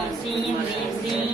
श्रीं ह्रीं श्रीं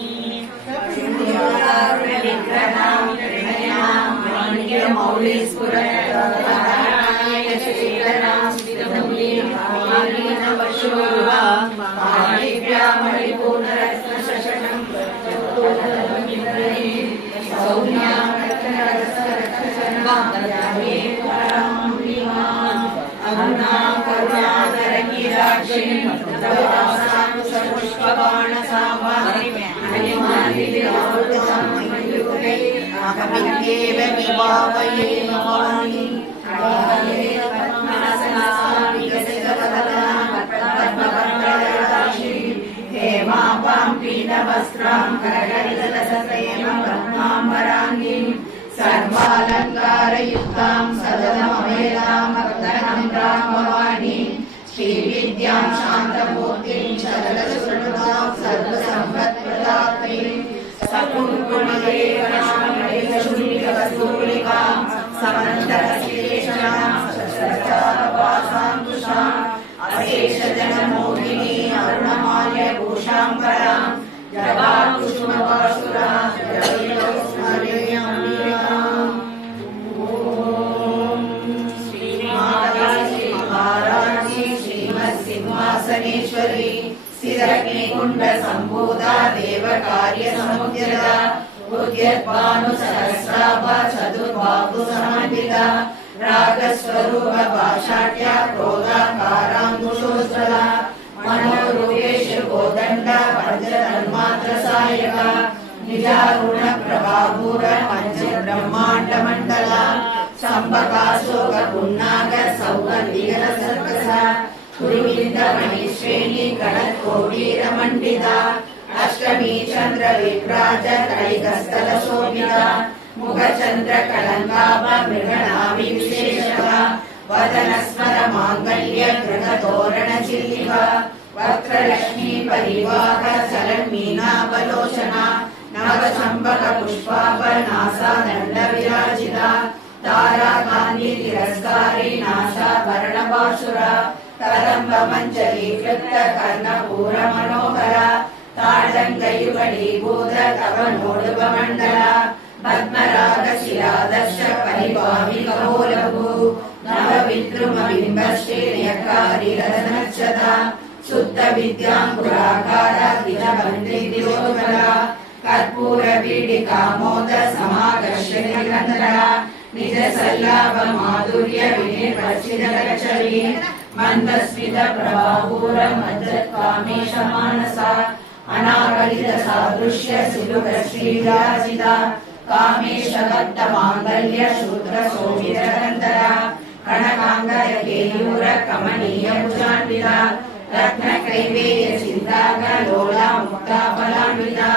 सर्वालंकारयुक्तां सदनमवेदां वरदां ब्रह्मवाणी श्रीविद्यां शान्तमूर्तिं सकलसुरनुतां सर्वसम्पत्प्रदात्रीं सकुङ्कुमगेरशूलिकां समन्तरश्रीलेशां सशस्त्रवासाङ्कुशाम् अशेषजनमोहिनी अरुणमाल्यभूषाम्बरां जवाकुसुमवासुरां सिंहासनेश्वरी स्थिरग्निकुण्ड सम्भूता देवकार्य समुद्यता उद्यद्भानु सहस्राभा चतुर्बाहु समन्विता रागस्वरूप भाषाट्या क्रोधाकाराङ्कुशोज्ज्वला मनोरूपेषु कोदण्ड पञ्चतन्मात्रसायका निजारुण प्रभाभूर पञ्च ब्रह्माण्डमण्डला सम्भकाशोक पुन्नाग सौगन्धिकर सर्कसा कुरुविन्द मणिश्रेणी गणकोटीरमण्डिता अष्टमी चन्द्र विभ्राज कलिकस्थल शोभिता मुखचन्द्र कलङ्काभ मृगणाभि विशेषः वदनस्मर माङ्गल्य गृहतोरण चिल्लिका वक्त्रलक्ष्मी परिवाह चलन्मीनावलोचना नवचम्पक पुष्पाभनासा दण्ड विराजिता तारा कान्ति तिरस्कारी नासा वर्णपाशुरा तरम्ब मञ्जरी कृत कर्णपूर मनोहरा ताडङ्गयुगलीभूत तव नोडुपमण्डला पद्मराग शिरादर्श परिभावि कपोलभू नवविद्रुमबिम्बश्रीर्यकारी रत्नच्छदा शुद्ध विद्याङ्कुराकार द्विजबन्धिद्योतरा कर्पूर पीडिकामोद समाकर्षणिरन्ध्रा निज सल्लाभ माधुर्य विनिर्वचितकचरी मन्दस्मित प्रभापूर मज्जत्कामेश मानसा अनाकलित सादृश्य सिलुकश्रीराजिता कामेश दत्त माङ्गल्य शूद्र शोभितकन्दरा कनकाङ्गय केयूर कमनीय भुजान्विता रत्न कैवेय चिन्ताग लोला मुक्ता फलान्विता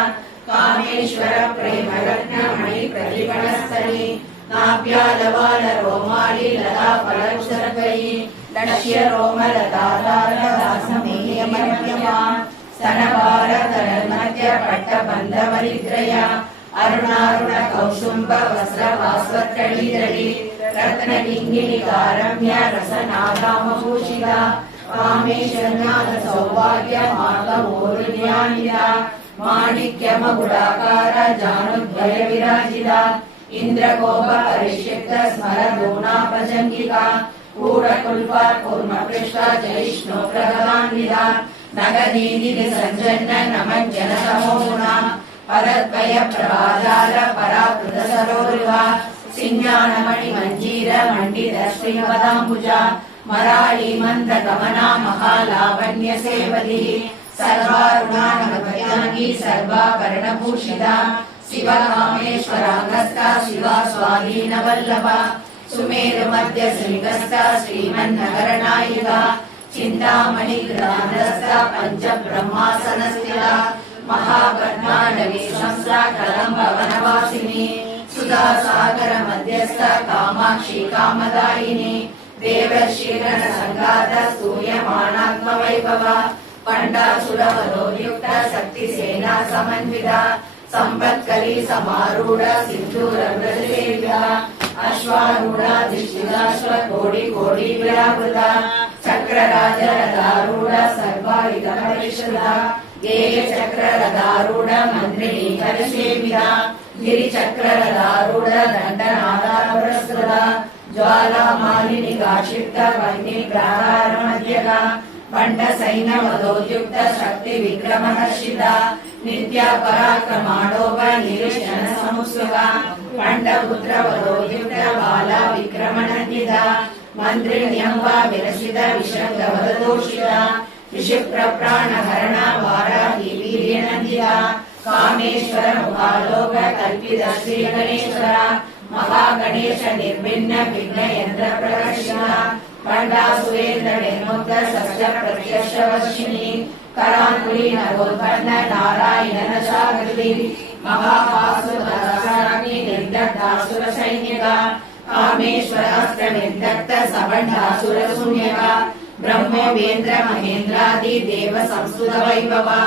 कामेश्वर प्रेम रत्न मणि प्रतिपणस्थली नाभ्यालवाल रोमाली लता फलक्षर्कयी लक्ष्य रोम लताधार दासमेयमर्यमा स्तनभार तन्मध्य पट्टबन्धवरिद्रया अरुणारुण कौशुम्ब वस्त्र भास्वत्कळीधरी रत्नकिङ्गिणिकारम्य रसनागामभूषिता कामेशज्ञान सौभाग्य मार्गमोरुज्ञानिता माणिक्यमगुडाकार जानुद्वय विराजिता इन्द्रकोप परिषिक्त स्मरदूनापजङ्गिका कूढकुल्पा कूर्मपृष्ठा जयिष्णु प्रगदान्विता नगदीनि सञ्जन्न नमज्जन तमोगुणा पदद्वय प्रभाजाल पराकृत सरोरुहा सिञ्जानमणि मञ्जीर मण्डित श्रीपदाम्बुजा मराळी मन्द गमना महालावण्य सेवदी सर्वारुणानगभयाङ्गी सर्वाभरणभूषिता शिवकामेश्वराङ्गस्था शिवा स्वाधीनवल्लभा सुमेरु मध्य श्रीगस्था श्रीमन्नगरनायिका चिन्तामणि गृहानस्था पञ्च ब्रह्मासनस्थिता महाब्रह्माण्डवी संस्था कदम्ब वनवासिनी सुधा सागर मध्यस्थ कामाक्षी कामदायिनी देवर्षिगण संघात स्तूयमानात्मवैभव पंडासुरवरोयुक्त शक्ति सेना समन्विता संपत्करी समारूढ़ सिंधूर व्रजसेव्या अश्वारूढ़ दिष्टिदाश्व कोटि कोटि व्यावृता चक्रराज रथारूढ़ सर्वायुध परिषदा गेय चक्र रथारूढ़ मंत्रिणी करसेविता गिरिचक्र रथारूढ़ दंडनादा पुरस्कृता ज्वाला मालिनी क्षिप्त वह्नि प्रहार मध्यगा पंड सैन्य वधोद्युक्त शक्ति विक्रम हर्षिता नित्य पराक्रमाडोप निरीक्षण समुत्सुका पंड पुत्र वधोद्युक्त बाला विक्रमणन्विता मंत्रिण्यंबा विरचित विशंग वददोषिता विक्षिप्र प्राण हरण वाराही वीर्यनन्दिता कामेश्वर मुखालोक कल्पित श्री गणेश्वर महागणेश निर्भिन्न विघ्न यंत्र प्रकर्षिता पंडा सुरेंद्र निर्मुक्त सत्य प्रत्यक्ष वशिनी करांकुली नवोत्पन्न नारायण जागृति महापासुराग्नि निर्दग्धासुर सैन्यका कामेश्वर अस्त्र निर्दग्ध सबंधासुर शून्यका ब्रह्मोपेन्द्र महेन्द्रादि देव संस्तुत वैभवा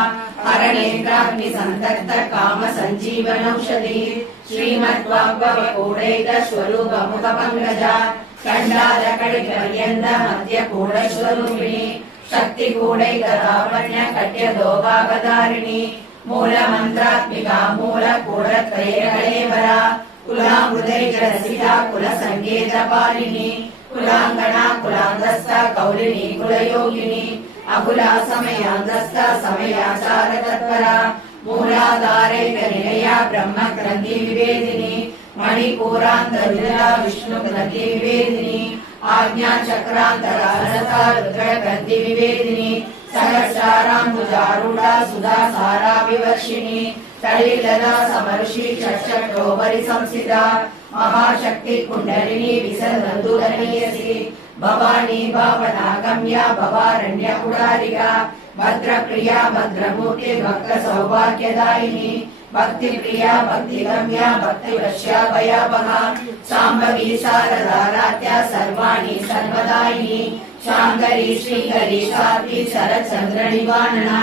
हरणेन्द्राग्नि संतप्त काम संजीवनौषधि श्रीमद्वाग्भव कोडैक स्वरूप मुख पंकजा खंडाद कड़ि पर्यंत मध्य कोड स्वरूपिणी शक्ति कोडैक लावण्य कट्य दोभागधारिणी मूल मंत्रात्मिका मूल कोडत्रय कलेवरा कुलामृदैक रसिता कुल संगीत पालिनी कुलांगना कुलांगस्थ कौलिनी कुलयोगिनी अकुला समयांगस्थ समयाचार तत्परा मूलाधारैक निलया ब्रह्म ग्रंथि विवेदिनी मणिपूरांतरिला विष्णु ग्रंथि विवेदिनी आज्ञा चक्रांतरालता रुद्र ग्रंथि विवेदिनी सहस्रारांबुजारूढ़ा सुधा सारा विवर्षिणी तलिलदा समर्षि षट्षट्रोपरि संस्थिता महाशक्ति कुंडलिनी विसर्गन्दुदनीयसी भवानी भावनागम्या भवारण्य कुडारिका भद्रप्रिया भद्रमूर्ति भक्त सौभाग्यदायिनी भक्ति प्रिया भक्तिगम्या भक्तिवश्या भयावहा शाम्भवी शारदाराध्या सर्वाणि सर्वदायिनी शांकरी श्रीकरी साध्वी शरच्चंद्र निवारणा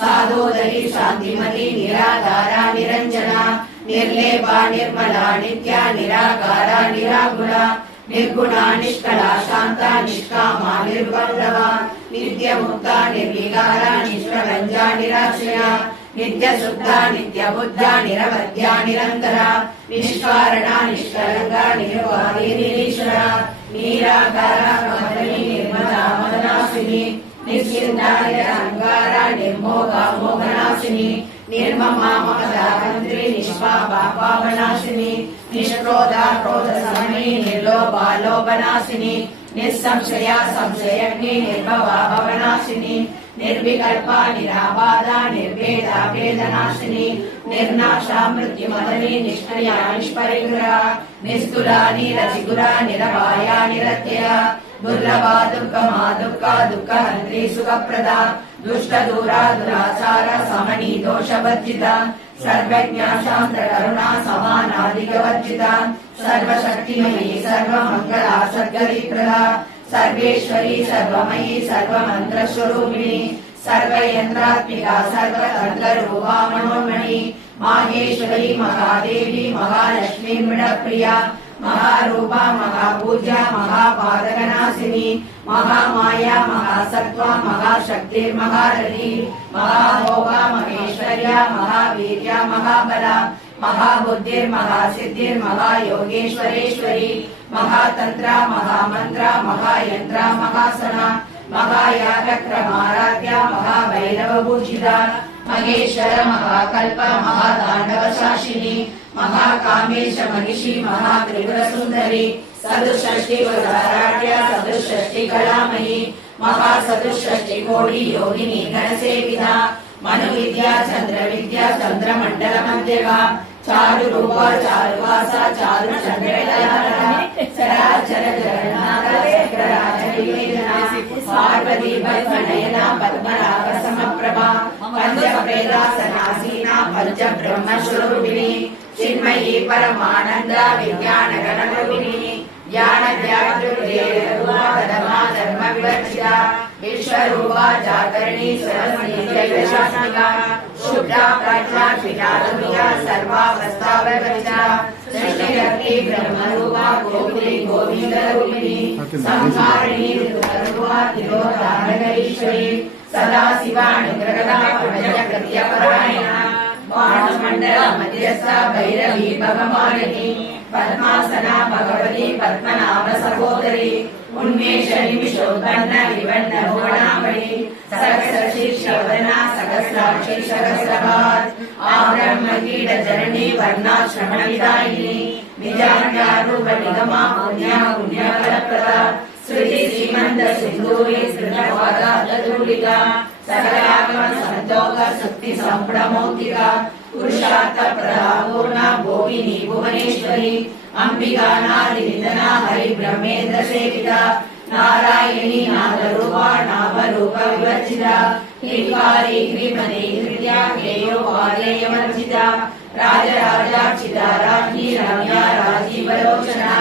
साधोदरी शांतिमती निराधारा निरंजना निर्लेपा निर्मला नित्या निराकारा निरागुणा निर्गुणा निष्कला शांता निष्कामा निर्बन्धवा नित्य मुक्ता निर्विकारा निष्प्रभंजा निराश्रया नित्य शुद्धा नित्य बुद्धा निरवध्या निरंतरा निष्कारणा निष्कलंका निर्वाणी निरीश्वरा निराकारा कमली निर्मला मदनाशिनी निश्चिन्ता निरहंकारा निर्मोहा मोहनाशिनी निर्ममा ममदाकंत्री निष्पापा पावनाशिनी निष्क्रोधा क्रोध समनी निर्लोभा लोभनाशिनी निस्संशया संशयग्नि निर्भवा भवनाशिनी निर्विकल्पा निराबाधा निर्भेदा भेदनाशिनी निर्नाशा मृत्युमदनी निष्क्रिया निष्परिग्रहा निस्तुला निरचिगुरा निरवाया निरत्यया दुर्लभा दुःखमा दुःखा दुःखहन्त्री सुखप्रदा दुष्ट दूरा दुराचार समनी दोषवर्जिता सर्वज्ञा शांत करुणा समानाधिकवर्जिता सर्वशक्तिमयी सर्वमंगला सद्गतिप्रदा सर्वेश्वरी सर्वमयी सर्वमंत्र स्वरूपिणी सर्वयंत्रात्मिका सर्वतंत्ररूपा मनोन्मणि माहेश्वरी महादेवी महालक्ष्मी मृडप्रिया महारूपा महापूज्या महापादकनाशिनी महामाया महासत्वा महाशक्तिर्महारथी महाभोगा महेश्वर्या महावीर्या महाबला महाबुद्धिर्महासिद्धिर्महायोगेश्वरेश्वरी महातंत्रा महामंत्रा महायंत्रा महासना महायागक्रमाराध्या महाभैरवपूजिता महेश्वर महाकल्प महातांडवशासिनी महाकामेश महिषी महात्रिपुरसुंदरी सदुषष्टि वराढ्या सदुषष्टि कलामयी महासदुषष्टि कोटि योगिनी गणसेविता मनुविद्या चंद्र विद्या चंद्रमंडल मध्यगा चारु रूपा चारुवासा चारु चंद्रकला चराचर जगन्नाथ चक्राचरिवेदना पार्वती पद्मनयना पद्मनाभ समप्रभा पंच प्रेदासनासीना पंच ब्रह्म स्वरूपिणी चिन्मयी परमानंद विज्ञान गणरूपिणी ज्ञान व्याप्ति धर्म विवर्जिता विश्वरूपा जागरणी सरस्वती जैवशास्त्रिका शुभ्रा प्रज्ञा विचारमिया सर्वावस्थावगतिजा सृष्टिशक्ति ब्रह्मरूपा गोविंदी गोविंदरूपिणी संहारिणी ऋतुरूपा तिरोधारणेश्वरी सदा शिवानुग्रहदा पंचकृत्यपरायणा वाणमण्डल मध्यस्थ भैरवी भगवानिनी पद्मासना भगवती पद्मनाभ सहोदरी उन्मेष निमिषोत्पन्न विवर्ण भुवनामणि सहस्रशीर्षवदना सहस्राक्षी सहस्रपाद आब्रह्मकीट जननी वर्णाश्रमविदायिनी निजान्यारूप निगमा पुण्या पुण्यफलप्रदा श्रुति श्रीमंत सिंधूरी सृजवादा तदूलिका सकलागम संतोष शक्ति संप्रमोक्तिका पुरुषार्थ प्रदा पूर्णा भोगिनी भुवनेश्वरी अंबिका नादि निधना हरि ब्रह्मेन्द्र सेविता नारायणी नादरूपा नामरूप विवर्जिता ह्रींकारी ह्रीमती हृद्या हेयो वादेयवर्जिता राजराजार्चिता राज्ञी रम्या राजीवलोचना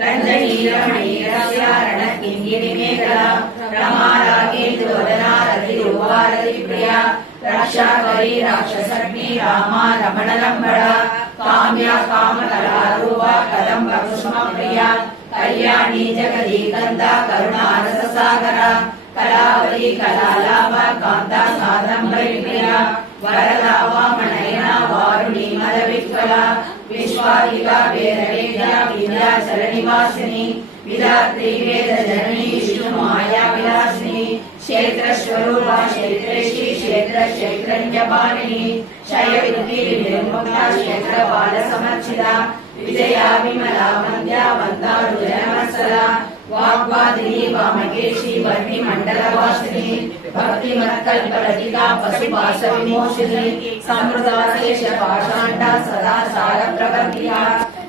रञ्जनी रमणी रस्या रणकिङ्गिनी मेखला रमा रागेन्दुवदना रतिरूपा रतिप्रिया रक्षाकरी राक्षसग्नि रामा रमणलम्बड़ा काम्या कामकलारूपा कदम्ब कुसुमप्रिया कल्याणी जगदीकन्दा करुणारससागरा कलावती कलालाभा कान्ता कादम्बरीप्रिया वरदा वामनयना वारुणी मदविह्वला विश्वादिका वेदवेद्या विद्याचलनिवासिनी विधात्री वेदजननी विष्णुमाया विलासिनी क्षेत्रस्वरूपा क्षेत्रेशी क्षेत्रक्षेत्रज्ञपालिनी शयविद्युति निर्मुक्ता क्षेत्रपालसमर्चिता विजया विमला वन्द्या वन्दारुजनवत्सला वाग्वादिनी वामकेशी वर्णिमण्डलवासिनी भक्तिमत्कल्पलतिका पशुपाश विमोचिनी समृता शेषपाषाण्डा सदा सारप्रवर्तिका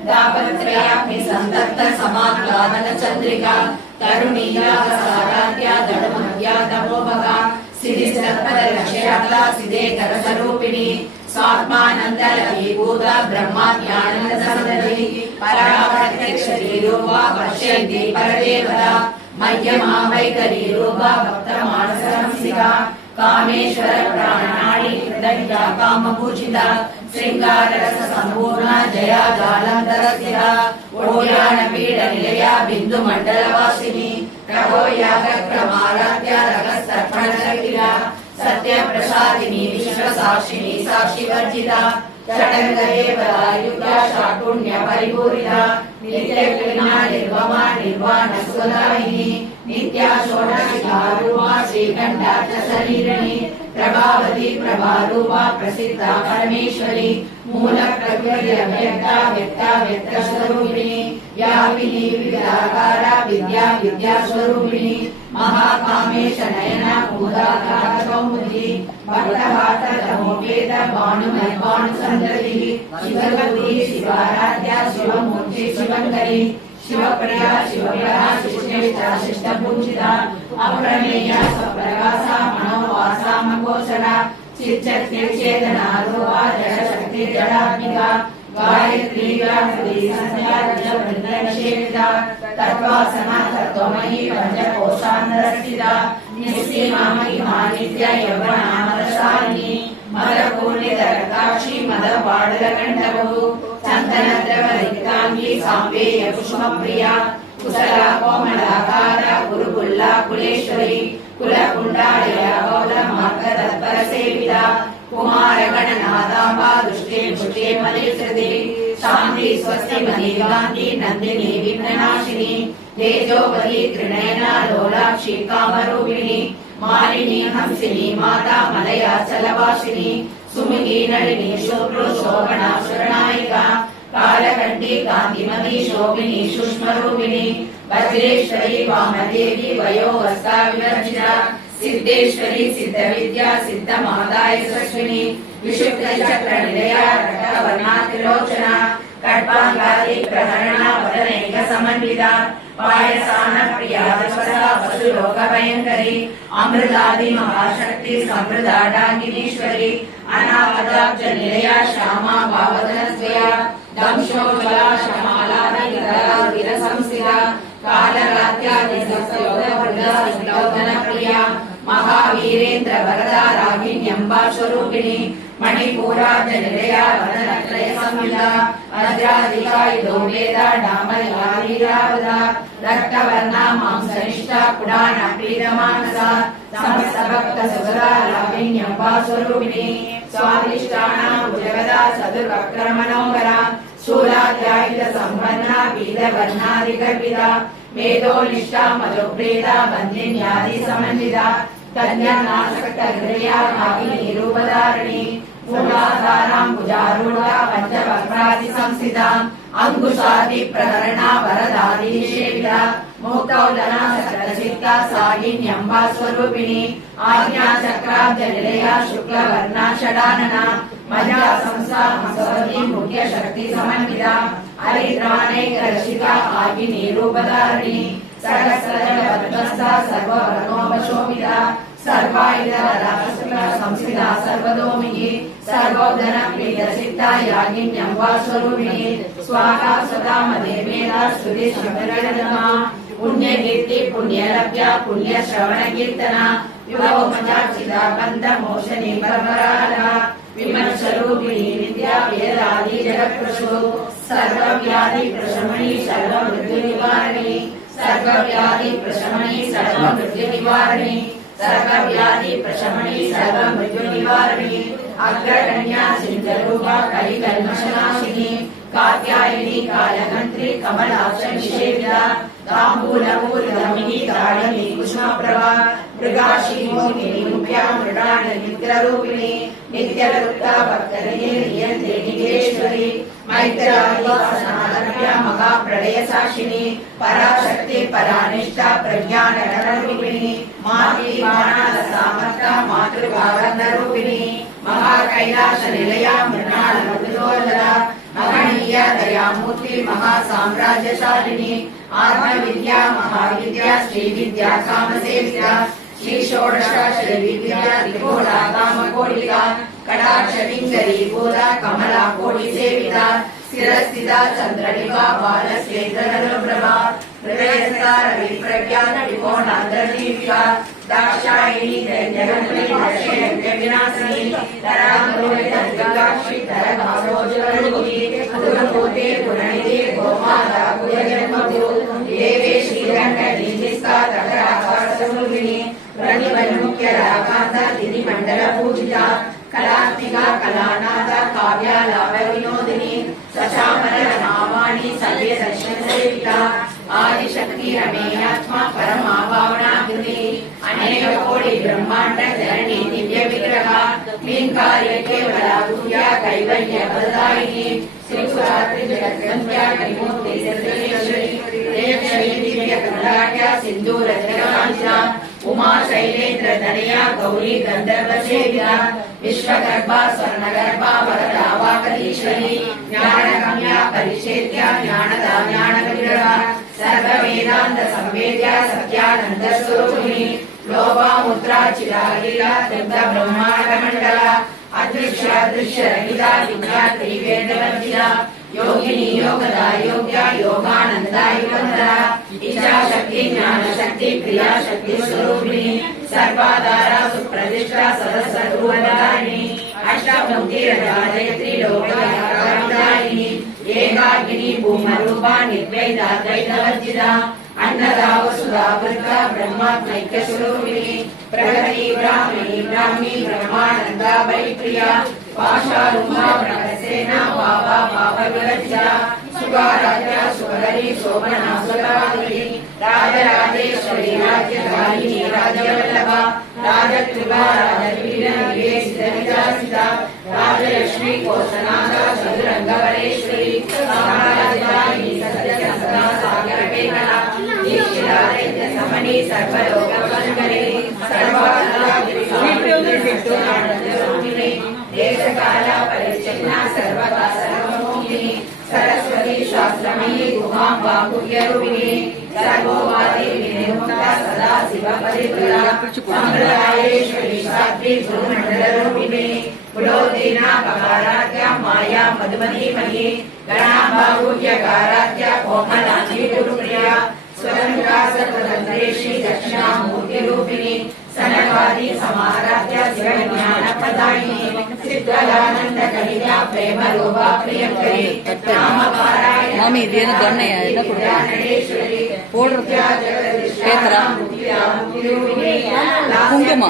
दापत्रयाग्नि सन्तप्त समाह्लादन चन्द्रिका तरुणीया साराध्या दडमह्या तपोभगा सिद्धिस्तत्परलक्ष्यात्ला सिद्धेतरस्वरूपिणी स्वात्मानन्दलभीभूता ब्रह्माज्ञानन्दसन्दरी पराप्रत्यक्षरीरूपा पश्यन्ति परदेवता मध्यमा वैखरीरूपा भक्तमानसहंसिका कामेश्वर प्राणनाडी हृदया कामपूजिता श्रृंगाररस संपूर्णा जया जालंधरस्थिता ओड्यानपीडनिलया बिन्दुमण्डलवासिनी रघोयागक्रमाराध्या रगस्तर्पणशक्तिरा सत्यप्रसादिनी विश्वसाक्षिणी साक्षिवर्जिता षडङ्गदेवतायुक्ता शाकुण्यपरिपूरिता नित्यक्लीना निर्वमा निर्वाणस्वदायिनी नित्या षोडशिखारूपा श्रीकण्ठार्थशरीरिणी प्रभावती प्रभारूपा प्रसिद्धा परमेश्वरी मूलप्रकृतिरव्यक्ता व्यक्ता व्यक्तस्वरूपिणी व्यापिनी विविधाकारा विद्या विद्यास्वरूपिणी महाकामेश नयना कौमुदी भक्तवातमोपेत भानुमय भानुसन्दति शिवगौरी शिवाराध्या शिवमूर्ति शिवङ्करी शिवप्रिया शिवप्रदा शिष्टेष्टा शिष्टपूजिता अप्रमेया स्वप्रकाशा मनोवासा मकोसरा चिच्चेतना रूपा जडशक्ति जडात्मिका गायत्री व्याहृति संध्या जलवृन्दनिषेविता तत्त्वासना तत्त्वमयी पञ्चकोशान्तरस्थिता निस्सीमा महिमा नित्या यौवनामरसालिनी मदपूर्णितरकाक्षी मदपाडलकण्ठभू चन्दनद्रवरिक्ताङ्गी साम्बेय कुसुमप्रिया कुशला कोमलाकारा गुरुकुल्ला कुलेश्वरी कुलकुण्डालया गौतमार्गतत्परसेविता कुमारगणनादाम्बा दुष्टे भुष्टे मलिकृते शान्ति स्वस्ति मणिकान्ति नन्दिनी विघ्ननाशिनी तेजोवती त्रिनयना लोलाक्षी कामरूपिणी मालिनी हंसिनी माता मलयाचलवासिनी सुमुखी नलिनी शुक्रो शोभना शरणायिका कालकण्ठी कान्तिमती शोभिनी सूक्ष्मरूपिणी वज्रेश्वरी वामदेवी वयोवस्था विवर्जिता सिद्धेश्वरी सिद्धविद्या सिद्धमादाय यशस्विनी विशुद्धचक्रनिलया रक्तवर्णातिलोचना कड्पाङ्गादि प्रहरणा वदनैक समन्विता पायसान प्रिया वसुधा वसुलोकभयङ्करी अमृतादि महाशक्ति समृद्धाडाङ्गिनीश्वरी अनावदाब्ज निलया श्यामा भावदनस्वया दंशोज्वला शमालादि विरसंस्थिता कालरात्यादि सस्योदवृदा प्रिया महावीरेन्द्र वरदा रागिण्यम्बा स्वरूपिणी मणिपूराब्ज निलया वदनत्रय संयुधा वज्राधिका युधो वेदा डामरिका वीरावदा रक्तवर्णा मांसनिष्ठा पुराण प्रीतमानसा समस्त भक्त सुगदा रागिण्यम्बा स्वरूपिणी स्वादिष्टानां भुजगदा सदुर्वक्रमणोगरा शूलाध्यायुध संपन्ना वीरवर्णादिगर्भिता मेधोनिष्ठा मधुप्रीता बन्धिन्यादि समन्विता कन्यानासक्त हृदया भागिनी रूपधारिणी मूलाधारां भुजारूढा पञ्चवक्त्रादि संस्थिता अंकुशादि प्रहरणा वरदादि निषेविता मुक्तौदना सकलचित्ता सागिन्यम्बा स्वरूपिणी आज्ञा चक्राब्ज निलया शुक्लवर्णा षडानना मध्या संसा हंसवती मुख्य शक्ति समन्विता हरिद्राणैकरक्षिता आगिनी रूपधारिणी सहस्रजलपद्मस्था सर्ववर्णोपशोभिता सर्वायुधवरा संस्थिता सर्वतोमुखी सर्वोदन प्रीतचित्ता यागिन्यम्बा स्वरूपिणी स्वाहा सदा मदेमेधा स्तुति शंकरनमा पुण्यकीर्ति पुण्यलभ्या पुण्यश्रवण कीर्तना विभवमजार्चिता बन्ध मोशनी परमराधा विमर्शरूपिणी विद्या वेदादि जगत्प्रसू सर्वव्याधि प्रशमनी सर्वमृत्युनिवारिणी सर्वव्याधि प्रशमनी सर्वमृत्युनिवारिणी सर्वव्याधि प्रशमनी सर्वमृत्युनिवारिणी अग्रगण्या सिंधरूपा कलिकल्मषनाशिनी कात्यायनी कालहन्त्री कमलाक्ष निषेविता ताम्बूलपूर्णमिनी ताडनी कुसुमप्रभा मृगाशी मोहिनी मुख्या मृडान निद्ररूपिणी नित्यलुप्ता भक्तरये नियन्त्रे निगेश्वरी मैत्रादिवासनालभ्या महाप्रलय साक्षिणी पराशक्ति परानिष्ठा प्रज्ञानरूपिणी मातृ बाणालसामर्था मातृभावरूपिणी महाकैलास निलया मृणाल मृदोदरा महनीय दयामूर्ति महासाम्राज्यशालिनी आत्मविद्या महाविद्या श्रीविद्या कामसेविता श्री षोडश श्रीविद्या त्रिपुरा कामकोटिका कटाक्षलिङ्गरी भूता कमला कोटिसेविता स्थिरस्थिता चन्द्रनिभा बालश्वेतरप्रभा हृदयस्था रविप्रज्ञा त्रिकोणान्तर्दीपिका दाक्षायिणी दैत्यहन्त्री दक्षयज्ञविनाशिनी तराङ्गोलितद्विकाक्षी तरभासोज्ज्वलरूपी अधुरभूते गुणनिधे गोमाता कुलजन्मभू देवे श्रीरङ्गनीतिस्था तकराकाशरूपिणी प्रणिवन्मुख्य रागान्ता दिनिमण्डलपूजिता कलात्मिका कलानाथा काव्यालापविनोदिनी सचामर नामानि सव्य दर्शनसेविता आदिशक्ति रमेयात्मा परमा भावनाकृति अनेक कोटि ब्रह्मांड जननी दिव्य विग्रहा क्लींकार्य केवला गुह्या कैवल्य प्रदायिनी श्रीपुरात्रि जगद्गंध्या त्रिमूर्ति सर्वेश्वरी देवश्री दिव्य कमलाख्या सिंधूर जगरांजना उमा शैलेन्द्र तनया गौरी गंधर्व सेविता विश्वगर्भा स्वर्णगर्भा वरदा वागीश्वरी ज्ञानगम्या परिचेत्या ज्ञानदा ज्ञानविग्रहा सर्ववेदांत संवेद्या सत्यानंद स्वरूपिणी लोभा मुद्रा चिरागिला दग्ध ब्रह्मांड मंडला अदृश्य दृश्य रहिता विद्या त्रिवेदवर्जिता योगिनी योगदा योग्या योगानंदा युगंधरा इच्छा शक्ति ज्ञान शक्ति क्रिया शक्ति स्वरूपिणी सर्वाधारा सुप्रतिष्ठा सरस्वरूपधारिणी अष्टमुक्ति राजयत्री लोकदायिनी एकाकिनी भूमरूपा निर्वैदा द्वैतवर्जिता अन्नदा वसुधा वृद्धा ब्रह्मात्मैक्य स्वरूपिणी प्रगति ब्राह्मणी ब्राह्मी ब्रह्मानंदा बलिप्रिया पाशारूपा ब्रह्मसेना बाबा बाबा विवर्जिता सुगाराध्या सुगरी शोभना सुरावली राजराजेश्वरी राज्यधारिणी राजवल्लभा राजकृपा राजवीर निवेशित विलासिता राजलक्ष्मी कोशनादा चतुरंगवरेश्वरी साम्राज्यधारिणी सत्य सदा सागर पेकला ईश्वरादित्य समनी सर्वलोकवंदने सर्वाधिरूपिणी देशकाल परिचिन्ना सर्वदा सर्वमोहिनी सरस्वती शास्त्रमयी गुहां वाकुर्यरूपिणी सर्वोवादी विनिर्मुक्ता सदा शिव परिवृता संप्रदायेश्वरी साध्वी गुरुमण्डलरूपिणी कुलोदीना पकाराध्या माया मधुमतीमयी गणाभागुर्यकाराध्या कोमलांगी गुरुप्रिया स्वतंत्रा सर्वतंत्रेशी दक्षिणामूर्तिरूपिणी सनकादि समाराध्य शिवज्ञान प्रदायिनी सिद्धलानंद कलिता प्रेम रूपा प्रियंकरी नाम पारायण मामी इदेನು ದೊಣ್ಣೆ ಎಲ್ಲ ज्ञानेश्वरी ಪೌಡರ್ ಪೇತ್ರ ಕುಂಕುಮ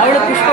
ಅವಳು ಪುಷ್ಪ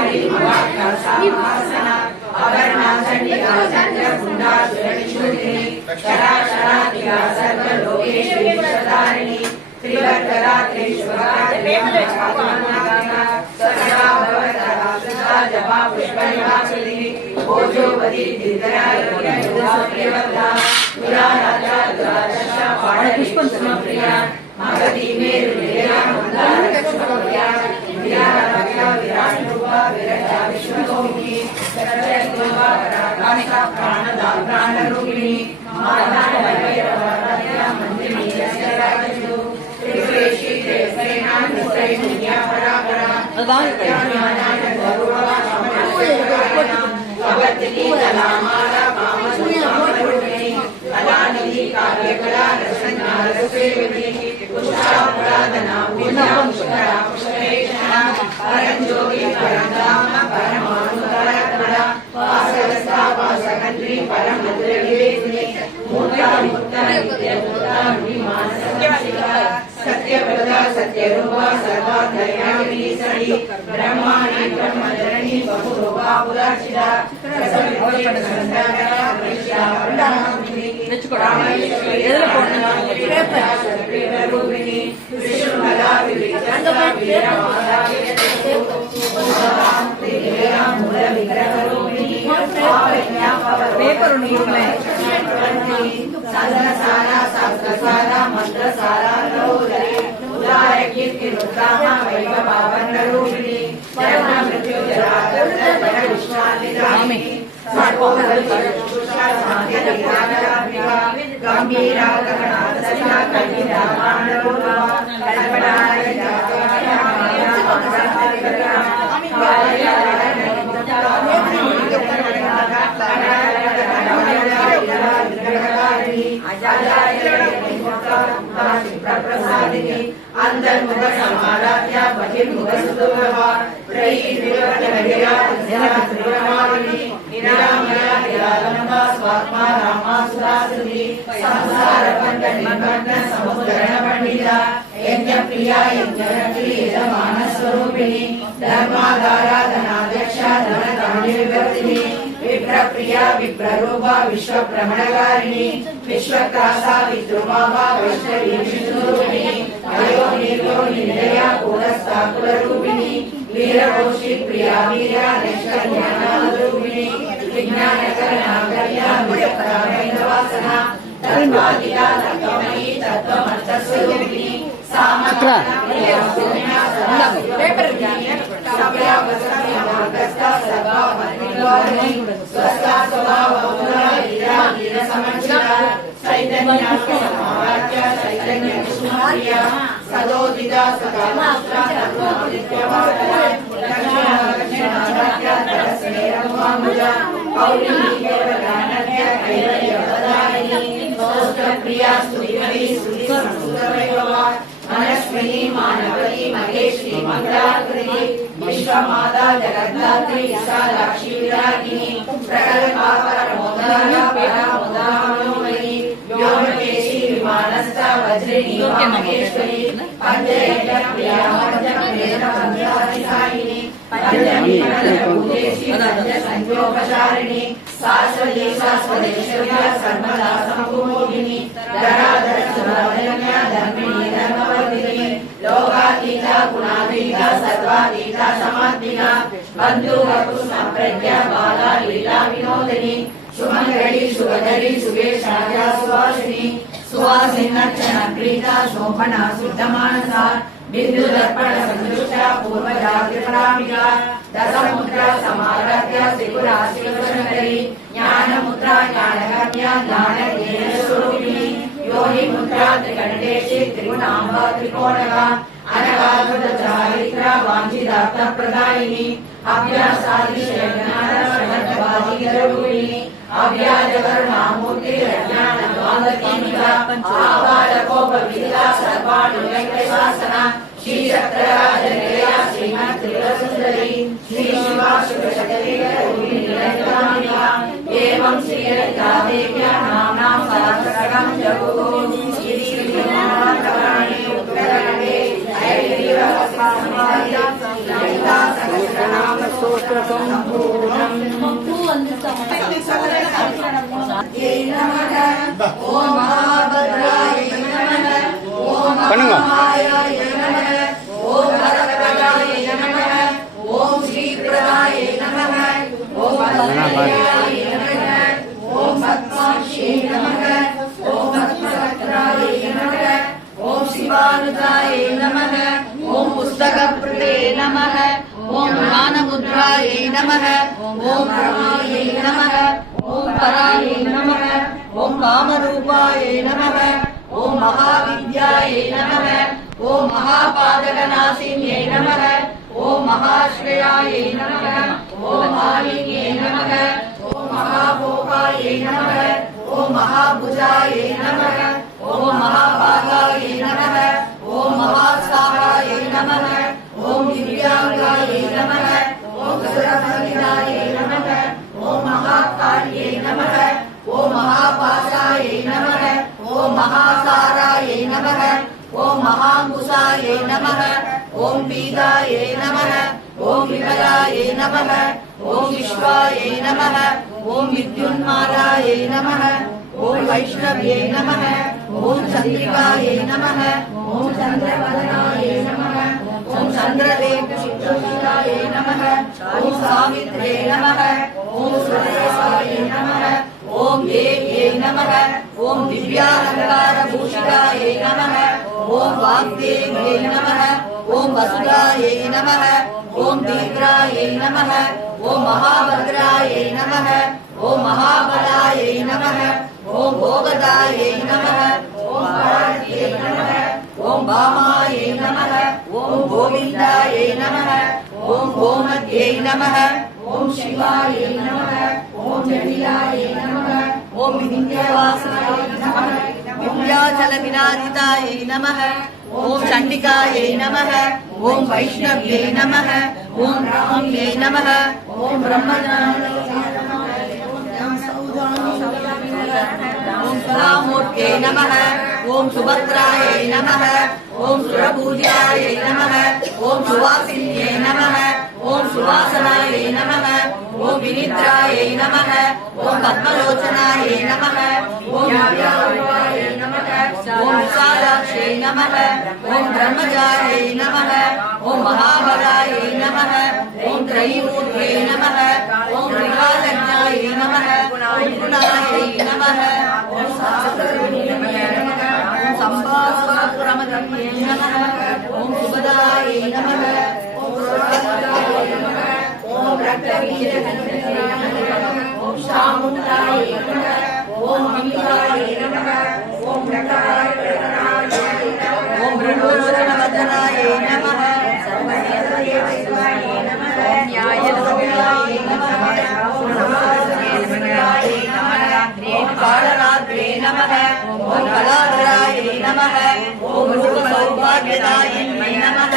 सत्यव्रता सत्यरूपा सर्वाधर्यामिनी सरी ब्रह्माणी ब्रह्मधरणी बहुरूपा पुराचिता पेपर साधनसारा शास्त्रसारा मंत्रसारा नवोदरी उदार कीर्ति रुद्रामा वैभवावन्नरूपिणी परम मृत्युजरा जन विश्वादिदामिनी गंभीरा गगनादशा कलिता मानरूपा कल्पनाय प्रसादिनी अंतर्मुख समाराध्य बहिर्मुख सुदुर्लभा त्रयी त्रिवर्णगया त्रिवर्णमालिनी निरामया निरालंबा स्वात्मा रामा सुरासुरी संसार बंध निबंध समुद्रण पंडिता यज्ञ प्रिया यज्ञरती यजमान स्वरूपिणी धर्माधारा धनाध्यक्ष धनधान्य विवर्तिनी विप्रप्रिया विप्ररूपा विश्व भ्रमणकारिणी विश्वत्रासा विद्रुमाभा वैष्णवी विष्णुरूपिणी अयो निर्यो निर्दया पूरस्ता कुलरूपिणी वीरघोषी प्रिया वीर्या नैष्कर्म्यानारूपिणी विज्ञानकरणागर्या विचक्रा वैनवासना तत्त्वादिता तत्त्वमयी तत्त्वमर्थस्वरूपिणी सामग्रा स्वस्था स्वभाव चैतन्य सदोदिता प्रिया स्तुतिमती मनस्विनी मानवती महेश्वरी मंगलाकृति विश्वमाता जगद्धात्री विशालाक्षी विरागिनी प्रकल्पा परमोदारा परामोदामणोमयी व्योमकेशी विमानस्था वज्रिणी वामकेश्वरी पंचयज्ञ प्रिया पंचप्रेत पंचाधिसायिनी पंचमीनपूजेशी संयोपचारिणी शाश्वती शाश्वतेश्वर्या सर्वदा संभूमोहिनी धराधर सुरवरण्या धर्मिणी धर्मवर्धिनी लोकातीता गुणातीता सर्वातीता समाधिना बंधुवपुष्प प्रज्ञा बाला लीला विनोदिनी सुमंगली सुभदरी सुवेशाया सुवासिनी सुवासिन्नक्षण प्रीता शोभना शुद्धमानसा बिंदु दर्पण संदुष्टा पूर्वजा कृपणामिका दशमुद्रा समाराध्य त्रिपुरा शिवशंकरी ज्ञान मुद्रा ज्ञानगम्या ज्ञानज्ञेय स्वरूपिणी योनि मुद्रा त्रिकण्डेशि त्रिगुणाम्बा त्रिकोणगा अनगाधुत चारित्र वाञ्छितार्थ प्रदायिनी अभ्यासादिशयज्ञानशमत्वादिगरूपिणी अव्याजकरुणामूर्ति अज्ञानद्वादकीमिका आबालकोपविदिता सर्वाणुव्यङ्कशासना श्रीचक्रराजनिलया श्रीमत्त्रिपुरसुन्दरी श्रीशिवा शिवशक्तिरूपिणी एवं श्रीललितादेव्या नाम्नां सहस्रकं जगुः श्रीश्रीनारायणे उत्तरकण्डे ऐरिवहस्रसंवाद्या ललिता सहस्रनाम स्तोत्रसम्पूर्णम् नमः ओम महाभद्राय नमः ओम महामायाय नमः ओम वरप्रदाय नमः ओम श्रीप्रदाय नमः ओम भद्राय नमः ओम पद्माक्षी नमः ओम पद्मभद्राय नमः ओम शिवानुजाय नमः ओम पुस्तकप्रदे नमः ओम ज्ञानमुद्राय नमः ओम ब्रह्माय नमः ओम पराय नमः ओम कामरूपाय नमः ओम महाविद्याय नमः ओम महापादकनाशिन्ये नमः ओम महाश्रेयाय नमः ओम मालिन्ये नमः ओम महाभोगाय नमः ओम महाभुजाय नमः ओम महाभागाय नमः ओम महासाहाय नमः ओम दिव्यांगाय नमः ओम सर्वसंविदाय नमः ओम महाकार्ये नमः ओम महापाशाय नमः ओम महासाराय नमः ओम महांकुशाय नमः ओम बीदाय नमः ओम विमलाय नमः ओम विश्वाय नमः ओम विद्युन्मालाय नमः ओम वैष्णव्ये नमः ओम चंद्रिकाय नमः ओम चंद्रवदनाय नमः ओम चंद्रलेखशिक्षाय नमः ओम सावित्रे नमः ओम सुरेशाय नमः ओम देव्ये नमः ओम दिव्यालंकारभूषिताय नमः ओम वाग्देव्ये नमः ओम वसुदाय नमः ओम दीर्घाय नमः ओम महाभद्राय नमः ओम महाबलाय नमः ओम भोगदाय नमः ओम पार्वत्यै नमः ओम वामाय नमः ओम गोविन्दाय नमः ओम गोमत्यै नमः ओम शिवाय नमः ओम जटिलाय नमः ओम विन्ध्यवासाय नमः विन्ध्याचल विराजिताय नमः ओम चंडिकायै नमः ओम वैष्णव्यै नमः ओम राम्यै नमः ओम ब्रह्मज्ञानये नमः ओम सुरामूर्त्यै नमः ओम सुभद्रायै नमः ओम सुरपूज्याय नमः ओम सुवासिन्ये नमः ओम सुवासनाय नमः ओम विनिद्राय नमः ओम पद्मलोचनाय नमः ओम व्यापाय नमः ओम विशालाक्षै नमः ओम ब्रह्मजायै नमः ओम महाबलाय नमः ओम त्रयीमूर्त्यै नमः ओम त्रिकालज्ञाय नमः ओम गुणायै नमः ओम शास्त्ररूपिणे नमः ओम संभासुरमदन्ये नमः ओम सुभदाय नमः ओम सुराय नमः ओम रक्तवीरधन्ये नमः ओम शामुण्डाय नमः ओम अम्बिकाय नमः ओम रकाय ओम ब्रह्मलोचनवदनाय नमः सर्वदेवदेवाय नमः ओम न्यायरूपाय नमः ओम नमः ओम कालरात्रे नमः ओम कलाधराय नमः ओम रूपसौभाग्यदायिन्यै नमः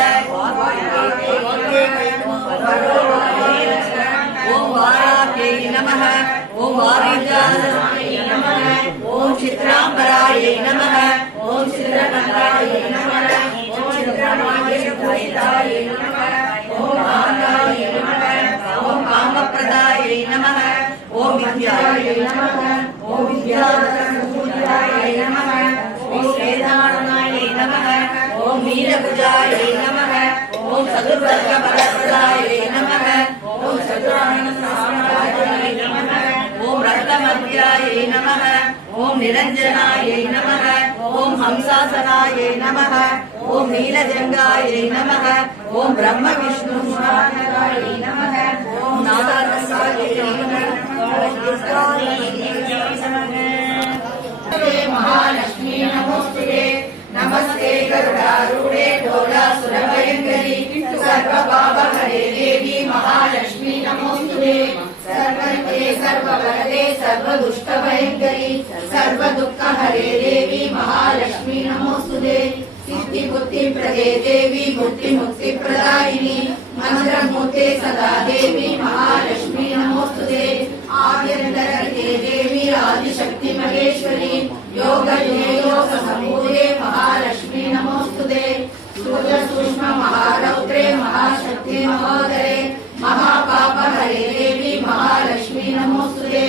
ओम वाराह्यै नमः ओम वारिजाय नमः ओम चित्रांबराय नमः ओम चित्रकंठाय नमः ओम चित्रमाय नमः ओम कामाय नमः ओम कामप्रदाय नमः ओम विद्याय नमः ओम विद्याधरपूज्याय नमः ओम वेदानाय नमः ओम नीलभुजाय नमः ओम चतुर्वर्गफलप्रदाय नमः ओम चतुराननसाम्राज्याय नमः ओम रत्नमध्याय नमः ओम निरंजनाय नमः ओम हंसासनाय नमः ओम नीलजंगाय नमः ओम ब्रह्म विष्णु शिवाय नमः ओम नादानसाय नमः महालक्ष्मी पदे देवी मुक्ति मुक्ति प्रदायिनी मंत्रमूर्ते सदा देवी महालक्ष्मी नमोस्तुते आद्यन्तरहिते देवी आदिशक्ति महेश्वरी योग योग संभूते महालक्ष्मी नमोस्तुते स्थूल सूक्ष्म महारौद्रे महाशक्ति महोदरे महापाप हरे देवी महालक्ष्मी नमोस्तुते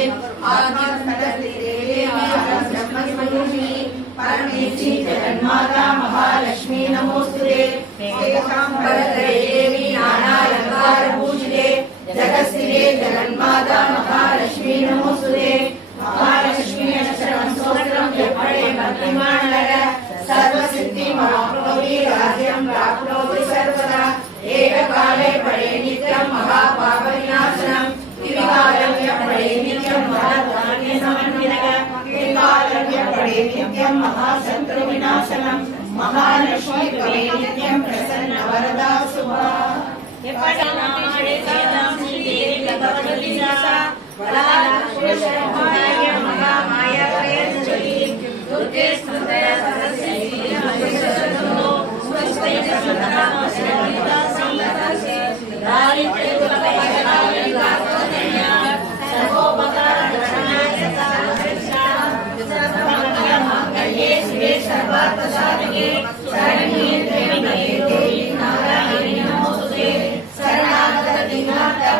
आद्यन्तरहिते देवी ब्रह्मस्वरूपिणी परमेश्वरी जगन्माता महालक्ष्मी नमोस्तुते श्वेतांबरधरे देवी नानालंकार पूजिते जगत्स्थिते जगन्माता महालक्ष्मी नमोस्तुते महालक्ष्मी अष्टकं स्तोत्रं जपणे भक्तिमानः सर्वसिद्धि महाप्रभुः राज्यं प्राप्नोति सर्वदा एककाले पठे नित्यं महापापविनाशनं त्रिकालं पठे नित्यं महाधान्यसमन्वितः त्रिकालं पठे नित्यं महाशत्रुविनाशनं महालक्ष्मी पठे नित्यं प्रसन्नवरदा शुभा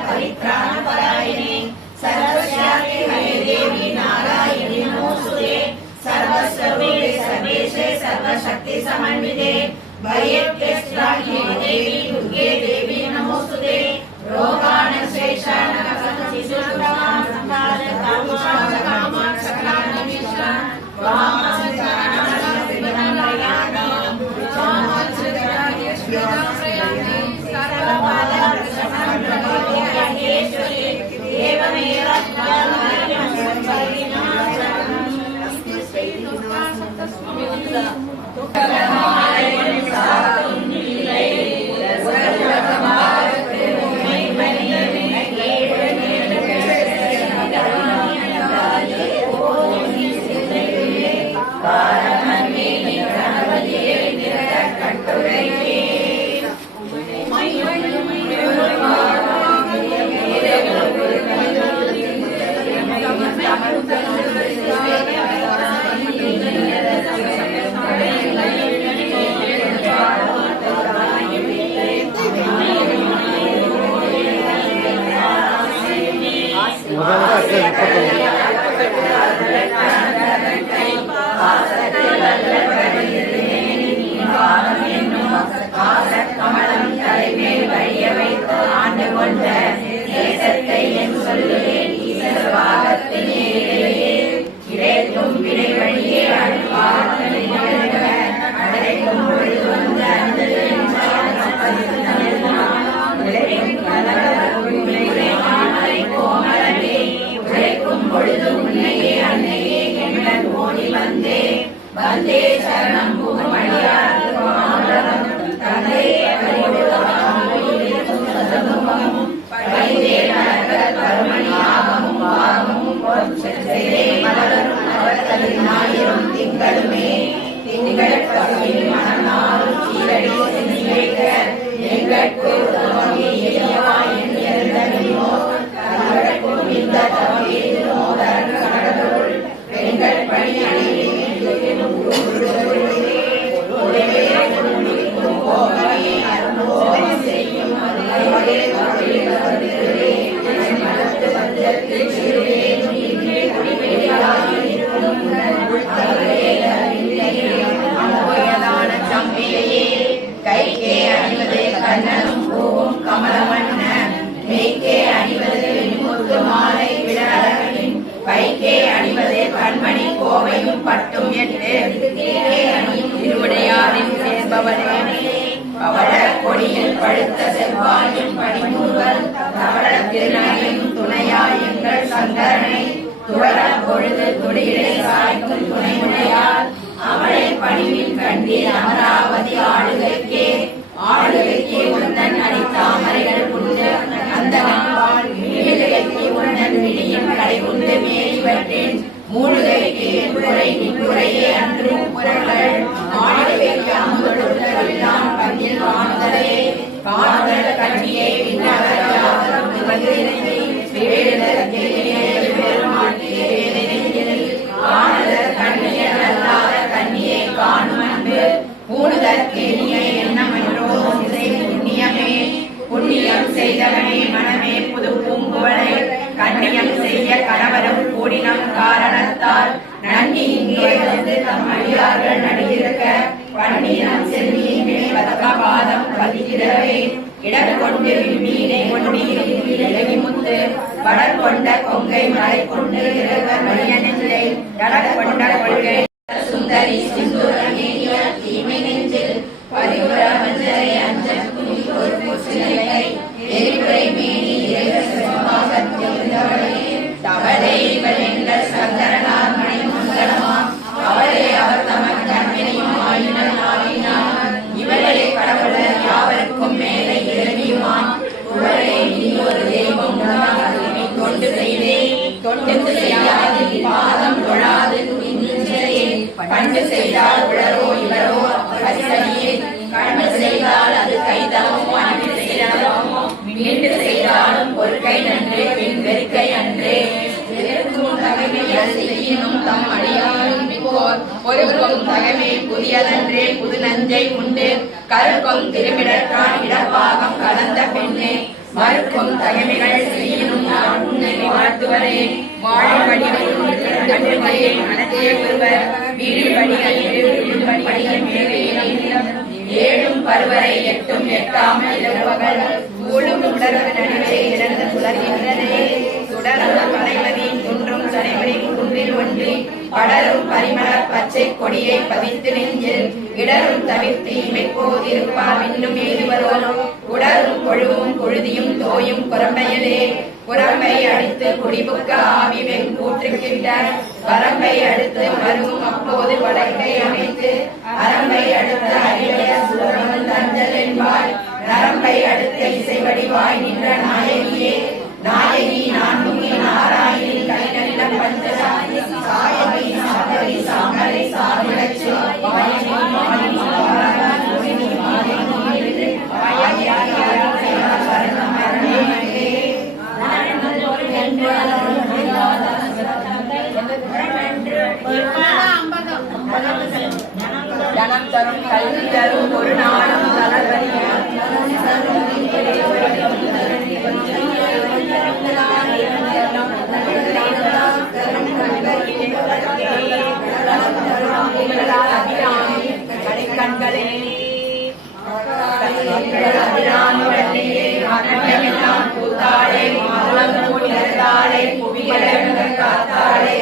परित्राणपरायणे सर्वस्यापि हरे देवी नारायणी नमोस्तुते सर्वस्वरूपे सर्वेशे सर्वशक्ति समन्विते भयेभ्यस्त्राहि देवी दुर्गे देवी नमोस्तुते रोगाणशेषाणकशिशुष्टां संहारकामान् सकलानिमिषान् वंदे चरणं கண்மணி கோவையும் பட்டும் திருவுடையாரின் சேர்பவனே பவள கொடியில் பழுத்த செவ்வாயும் படிமூர்கள் தவள திருநகையும் துணையாயுங்கள் சங்கரனை துவர பொழுது துடியிடை சாய்க்கும் துணைமுனையால் அவளை பணிவில் கண்டீர் அமராவதி ஆளுகைக்கே உந்தன் அடித்தாமரைகள் புனித அந்தவன் வாழ் மீளுகைக்கு உந்தன் விழியும் கடை உண்டு மேலிவற்றின் மூழுகைக்கு முறை நின்றுரையே அன்றும் புறங்கள் ஆளுகைக்கு அமுதொடுத்தவிழான் செய்தவனே மனமே புது பூங்குவளை கண்ணியம் செய்ய கணவரும் கூடினம் காரணத்தால் நன்னி இங்கே வந்து தம் அடியார்கள் நடியிருக்க பன்னினம் செல்வியினே வதகபாதம் பதிக்கிறவே இடர்கொண்டு மீனை கொண்டு இலகி முத்து வடர் கொண்ட கொங்கை மலை கொண்டு வழியனில்லை கடற்கொண்ட கொள்கை சுந்தரி சிந்துரமேய தீமை நெஞ்சில் பரிபுர மஞ்சரை அஞ்சல் துணி ஒரு சிலை எரிபுரை மேனி தவளே இவள் எங்கள் சங்கரனார் மணி மங்களமா அவளே அவர் தமக்கு அன்பினையும் ஆயினர் ஆவினார் இவளே கடவுளர் யாவருக்கும் மேலே இறங்கியுமான் இவளே இனி ஒரு தெய்வம் தொண்டு செய்தே தொண்டு செய்யாது பாதம் தொழாது பண்டு செய்தால் உளரோ இவரோ பரிசனியே கடமை செய்தால் அது கைதமோ அன்பு செய்தாலோ மீண்டு செய்தாலும் ஒரு கை நன்றே பின் வெறுக்கை அன்றே செய்யினும் தம் அடியாரும் மிக்கோர் பொறுக்கும் தகமை புதியதன்றே புது நஞ்சை உண்டு கருக்கும் திருமிடற்றான் இடப்பாகம் கலந்த பெண்ணே மறுக்கும் தகமைகள் செய்யினும் வாழ்த்துவரே வாழவழி மனத்தே ஒருவர் வீடு படிகள் ஏழும் பருவரை எட்டும் எட்டாமல் இரவுகள் கூடும் உடல் நடுவே இழந்து புலர்கின்றதே சுடரும் மலைமதி குன்றும் சரைமணி குன்றில் ஒன்றி படரும் பரிமள பச்சை கொடியை பதித்து நெஞ்சில் இடரும் தவிர்த்து இமைப்போதிருப்பார் இன்னும் ஏதுவரோ உடரும் கொழுவும் கொழுதியும் தோயும் புறம்பையலே புறம்பை அடித்து குடிபுக்க ஆவி கூற்றுக்கின்ற வரம்பை அடுத்து மருவும் அப்போது வடக்கை அமைத்து அரம்பை அடுத்த அடிய சுரமன் தஞ்சல் என்பார் நரம்பை அடுத்த இசை வடிவாய் நின்ற நாயகியே நாயகி நான்முகி நாராயணி கலைநலிடம் பஞ்சசாமி சாயகி சாதரி சாமரை சாதிலட்சு வாயகி மாணி மாணி ஜனம் தரும் கல்வி தரும் ஒரு நாளும் கண்களே கூத்தாளே மாதாளே புவிகளை காத்தாளே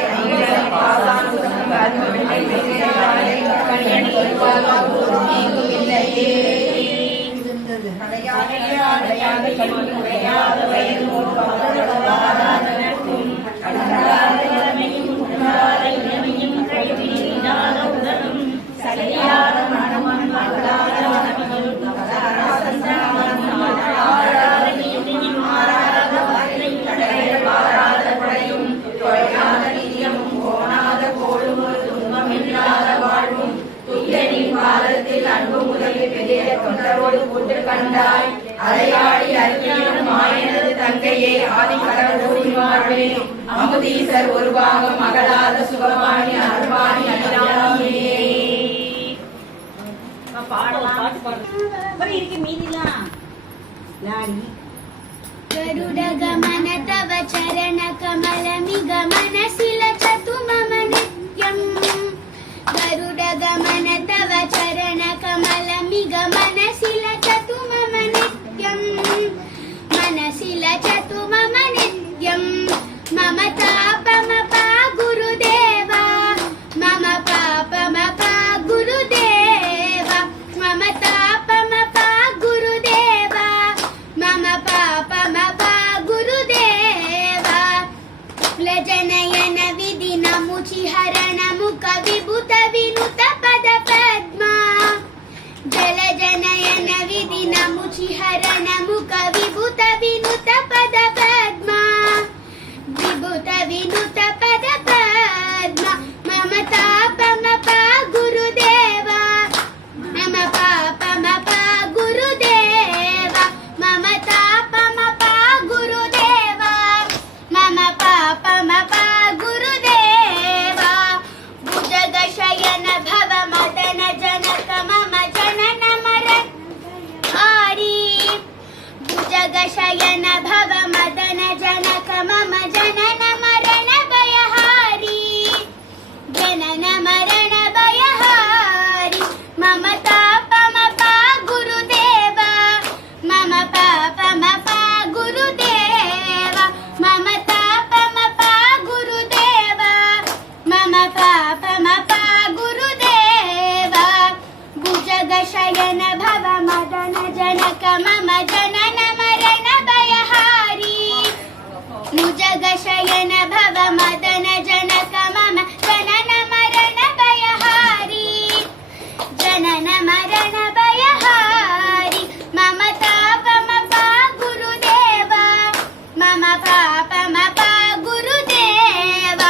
அன்பு முதலில் பெரிய தொண்டரோடு கூட்டு கண்டாய் அலையாடி அறிக்கையிலும் ஆயனது தங்கையே ஆதி கடவுள் வாழ்வே அமுதீசர் ஒரு பாகம் அகலாத சுகமானி அருள்வாணி அடியானியே गरुडगमन तव चरण कमलमिगमन शिलचतु मम नित्यम् गरुडगमन तव चरण कमलमिगमन शिलचतु मम नित्यम् मनशिलचतु मम नित्यम् मम तापमपा गुरुदेवा मम पापमपा गुरुदेवा मम तापमपा गुरुदेवा मम पापमपा गुरुदेवा जनयन विधि नमुचि हरण मुख विभुत विनुत पद पद्मा जल जनयन विधि नमुचि हरण मुख विभुत विनुत पद पद्मा विभुत विनुत पद पद्मा मम तापमपा गुरुदेवा मम पापमपा गुरुदेवा मम तापमपा गुरुदेवा मम पापमपा गुरुदेवा भुजग शयन भव मदन जनक मम जनन मरण हारी भुजग शयन भव मदन जनक मम जनन मरण भयहारी जनन मरण भयहारी मम तापमपा गुरुदेव मम पापमपा गुरुदेव मम तापमपा गुरुदेव मम पापमपा गुरुदेव भुजगशयन भव मदन जनक मम जनन मरण भयहारी भुजगशयन भव मदन जनक मम जनन मरण भयहारी जनन मरण भयहारी मम तापमपा गुरुदेव मम पापमपा गुरुदेव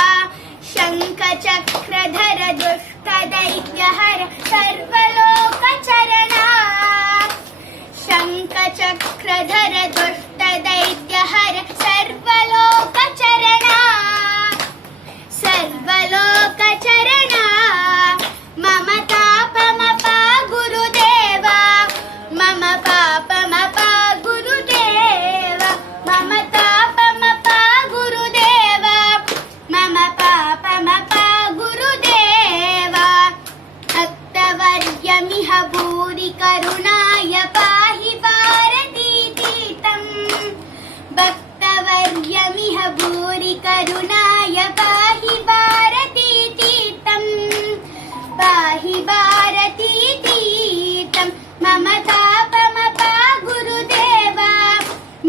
शङ्खचक्रधर दुष्टदैत्यहर सर्वलोकचरणा शङ्खचक्रधर दुष्टदैत्यहर सर्वलोकचरणा सर्वलोकचरणा मम तापमपा गुरुदेव मम पापमपा गुरुदेव मम तापमपा गुरुदेव मम पापमपा गुरुदेव भक्तवर्यमिह भूरि करुणाय पाहि भारतीतीतम् भक्तवर्यमिह भूरि करुणाय पाहि भारतीतीतम् पाहि भारतीतीतम् मम तापमपा गुरुदेव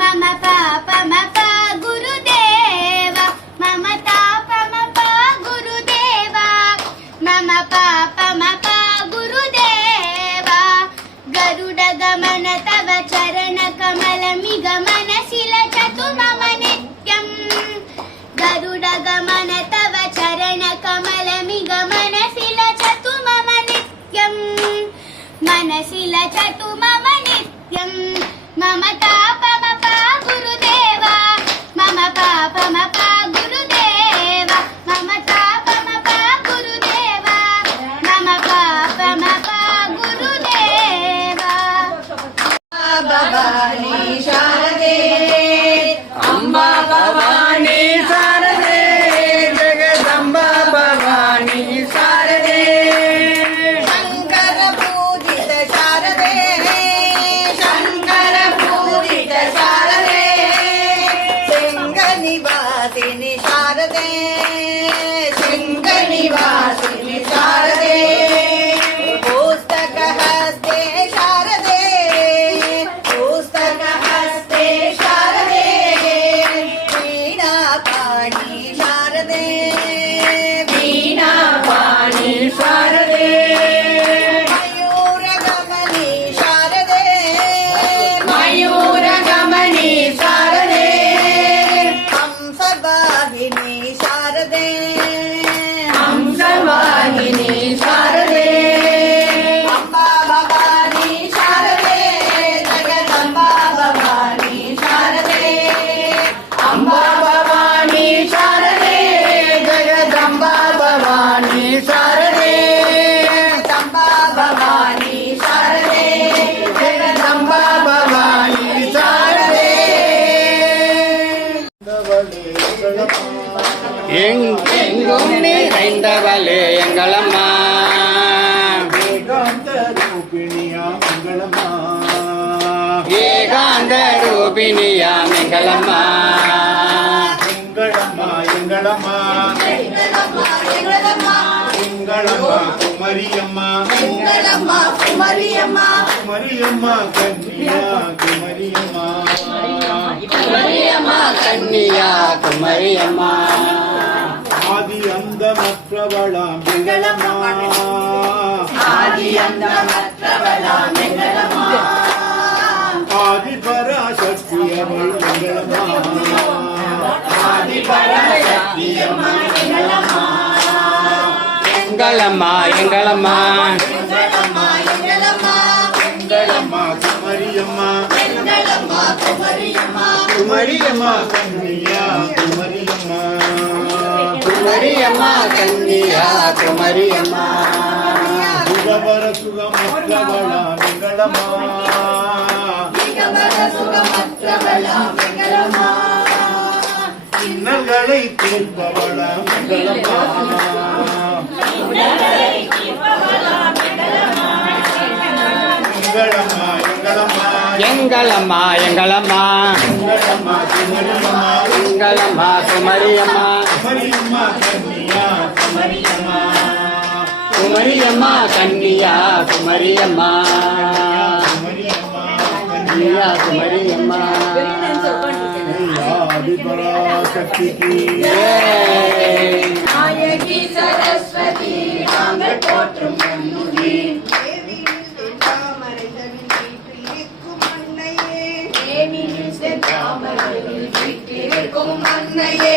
मम पापमपा गुरुदेव मम तापमपा गुरुदेव मम पापमपा गुरुदेव गरुडगमन तव चरणकमलमिगमन शिलचतु मम नित्यम् गरुडगमन तव चरणकमलमिगमन शिलचतु मम नित्यम् मनसिलचतु मम नित्यम् मम तापमपा गुरुदेव मम पापमपा गुरुदेव मम तापमपा गुरुदेव मम पापमपा गुरुदेव भवानी शारदे अम्बा भवानी शारदे जगदम्बा भवानी शारदे शङ्कर पूजित शारदे शङ्कर पूजित शारदे सिंहनिवासिनि शारदे सिंहनिवासिनि शारदे पुस्तकहस्ते शारदे पुस्तकहस्ते शारदे वीणापाणि शारदे वीणापाणि शारदे मयूरगमनि शारदे मयूरगमनि शारदे हंसवाहिनी शारदे हंसवाहिनी शारदे अम्बा भवानी शारदे जगदम्बा भवानी शारदे अम्बा भवानी शारदे जगदम्बा भवानी शारदे जगदम्बा भवानी शारदे जगदम्बा भवानी शारदे எங்கும் நிறைந்தவளே எங்களம்மா ஏகாந்த ரூபிணியா மங்களம்மா ஏகாந்த ரூபிணியாம் எங்களம்மா எங்களம்மா எங்களம்மா எங்களம்மா குமரியம்மா எங்களம்மா குமரியம்மா குமரியம்மா கன்னியா குமரியம்மா குமரியம்மா கன்னியா குமரியம்மா ஆதி அந்த மற்றவளாம் எங்களம்மா ஆதி அந்தமற்றவளாம் எங்களம்மா ஆதி பராசக்தி அவள் எங்களம்மா ஆதி பராசக்தியம்மா எங்களம்மா எங்களம்மா எங்களம்மா எங்களம்மா எங்களம்மா எங்களம்மா குமரியம்மா எங்களம்மா குமரியம்மா குமரியம்மா கன்னியா குமரியம்மா குமரியம்மா கன்னியா குமரியம்மா சுகவர சுகமற்றவளாம் எங்களம்மா திகவர சுகமற்றவளாம் எங்களம்மா இன்னல்களை தீர்ப்பவளாம் எங்களம்மா எங்களம்மா எங்களம்மா எங்களம்மா எங்களம்மா குமரியம்மா குமரியம்மா கன்னியா குமரியம்மா கன்னியா குமரியம்மா ஆதிபராசக்திக்கு நாயகி சரஸ்வதி நாங்கள் போற்றும் பொன்னுதி தாமரையில் வீற்றிருக்கும் அன்னையே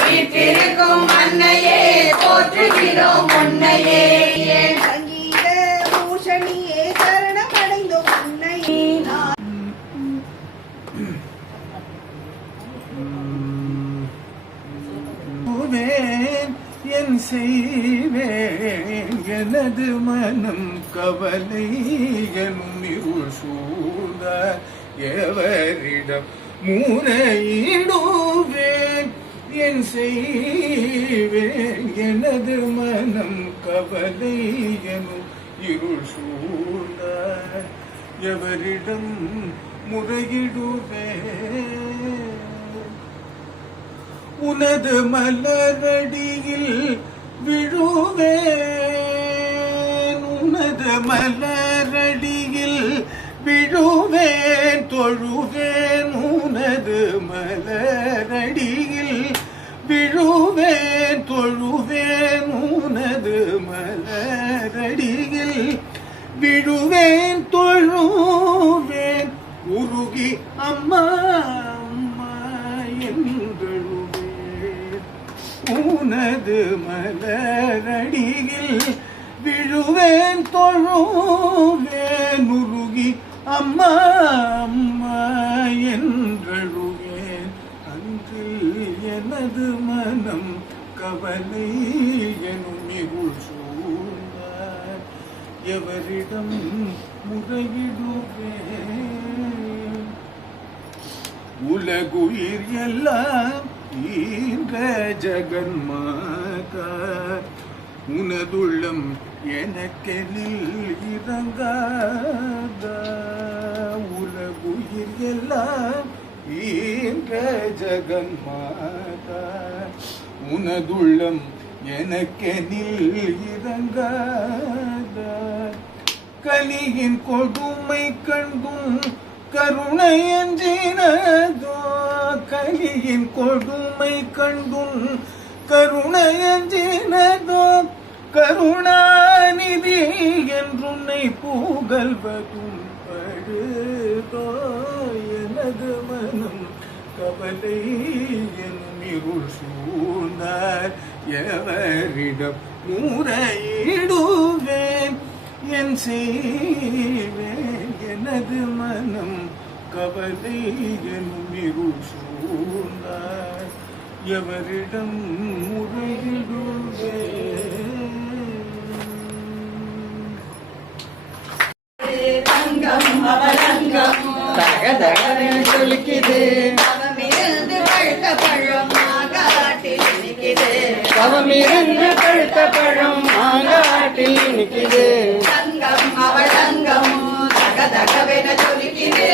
வீற்றிருக்கும் அன்னையே போற்றுகிறோம் உன்னையே சங்கீத பூஷணியே சரணமடைந்தோம் அன்னையே என் செய்வேன் எனது மனம் கவலை எனும் இருள் சூழ்ந்த எவரிடம் முறையிடுவேன் என் செய்வேன் எனது மனம் கவலை எனும் இருள் சூழ்ந்த எவரிடம் முறையிடுவேன் உனது மலரடியில் விழுவேன் உனது மலரடியில் விழுவேன் தொழுவேன் உனது மலரடியில் விழுவேன் தொழுவேன் உனது மலரடியில் விழுவேன் தொழுவேன் உருகி அம்மா அம்மா என்றழுவேன் உனது மலரடியில் விழுவேன் தொழுவேன் உருகி அம்மா அம்மா என்றழுவேன் அன்றில் எனது மனம் கவலை எனும் இருள் சூழ்ந்தார் எவரிடம் முறையிடுவேன் உலகுயிர் எல்லாம் ஈன்ற ஜெகன்மாதா உனதுள்ளம் எனக்கெனில் இறங்காதா உலகுயிர் எல்லாம் ஈன்ற ஜெகன்மாதா உனதுள்ளம் எனக்கெனில் இறங்காதா கலியின் கொடுமை கண்டும் கருணை அஞ்சினதோ கலியின் கொடுமை கண்டும் கருணை அஞ்சினதோ கருணாநிதி என்றுன்னை புகழ்வதும் படுதோ எனது மனம் கவலை எனும் இருள் சூழ்ந்தார் எவரிடம் முறையிடுவேன் என் செய்வேன் எனது மனம் கவலை எனும் இருள் சூழ்ந்தார் எவரிடம் முறையிடுவேன் தங்கம் அவலங்கம் தகதகன்னு சொல்லிக்குது தவமிருந்து பழுத்த பழம் நாகாட்டில் நிற்குது தவமிருந்து பழுத்த பழம் மாங்காட்டில் நிற்குது தங்கம் அவலங்கம் தகதகவென சொல்லிக்குது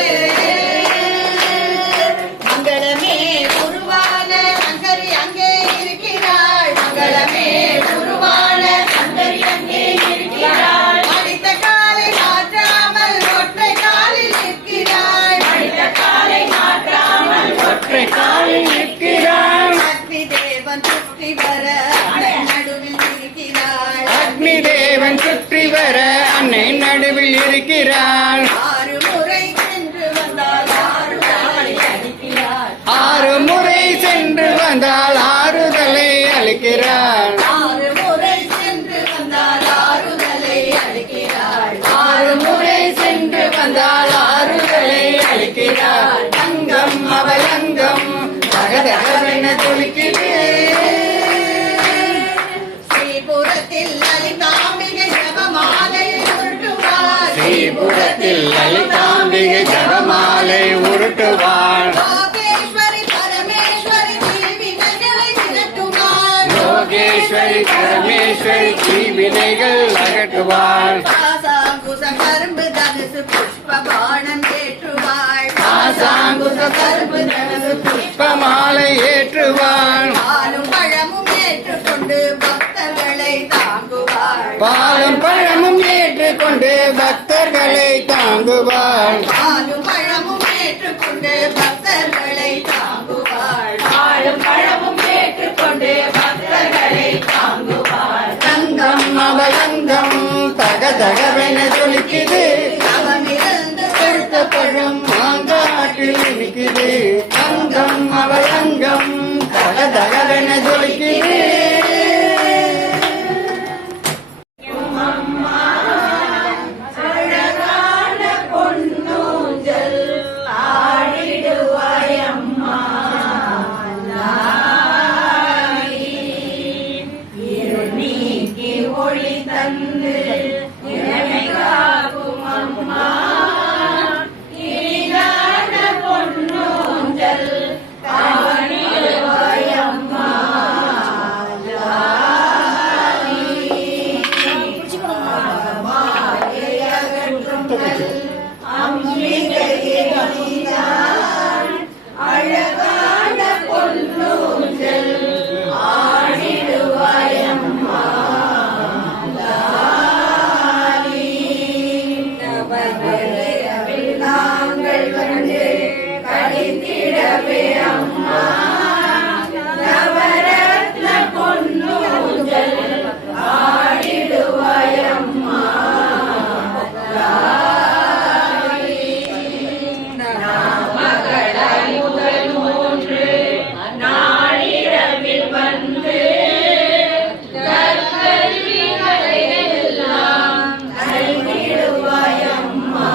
மங்களமே உருவான சங்கரி அங்கே இருக்கிறாள் மங்களமே உருவான சங்கரி அங்கே இருக்கிறாள் அடித்த காலை மாற்றாமல் ஒற்றை காலில் நிற்கிறாள் அடித்த காலை மாற்றாமல் ஒற்றை காலில் நிற்கிறாள் அக்னி தேவன் சுற்றி வர நடுவில் இருக்கிறாள் அக்னி தேவன் சுற்றி வர அன்னை நடுவில் இருக்கிறாள் ஆறு முறை சென்று வந்தால் ஆறுதலை அளிக்கிறாள் ஆறு முறை சென்று வந்தால் ஆறுதலை அளிக்கிறாள் ஆறு முறை சென்று வந்தால் ஆறுதலை அளிக்கிறாள் ஆறு முறை சென்று வந்தால் ஆறுதலை அளிக்கிறாள் தங்கம் அவலங்கம் தகதகவென துளிக்குது ஸ்ரீபுரத்தில் லலிதாம்பிகை ஜபமாலை உருட்டுவாள் கரத்தில் லலிதாம்பிகை ஜபமாலை உருட்டுவாள். யோகேஸ்வரி பரமேஸ்வரி தீவினைகளை விரட்டுவாள். யோகேஸ்வரி பரமேஸ்வரி தீவினைகள் அகற்றுவாள். பாசாங்குச கரும்பு தனுசு புஷ்ப பானம் ஏற்றுவாள். பாசாங்குச கரும்பு தனுசு புஷ்பமாலை ஏற்றுவாள். பாலும் பழமும் ஏற்றுக்கொண்டு பக்தர்களை தாங்குவாள். பாலும் பழமும் ஏற்றுக்கொண்டு பக்தர்களை தாங்குவாள். பாலும் பழமும் ஏற்றுக்கொண்டு பக்தர்களை தாங்குவாள். பாலும் பழமும் ஏற்றுக்கொண்டு பக்தர்களை தாங்குவாள். தங்கம் அவலங்கம் தக தகவென ஜொலிக்குது. தவமிருந்து பழுத்த பழம் மாங்காட்டில் இருக்குது. தங்கம் அவலங்கம் தக தகவென ஜொலிக்குது. அழகான பொன்னூஞ்சல் ஆடிடுவாயம்மா இருள் நீக்கி ஒளி தந்து இளமை காக்கும் அம்மா இனிதான பொன்னூஞ்சல் ஆடிடுவாயம்மா அழகான பொன்னூஞ்சல் ஆடிடுவாயம்மா நவகிரவில் நாங்கள் வந்து கழித்திடவே அம்மா நவரத்ன பொன்னூஞ்சல் ஆடிடுவாயம்மா நாமகளாய் முதல் மூன்று நாளிரவில் வந்து கற்கருவிகளை எல்லாம் நல்கிடுவாயம்மா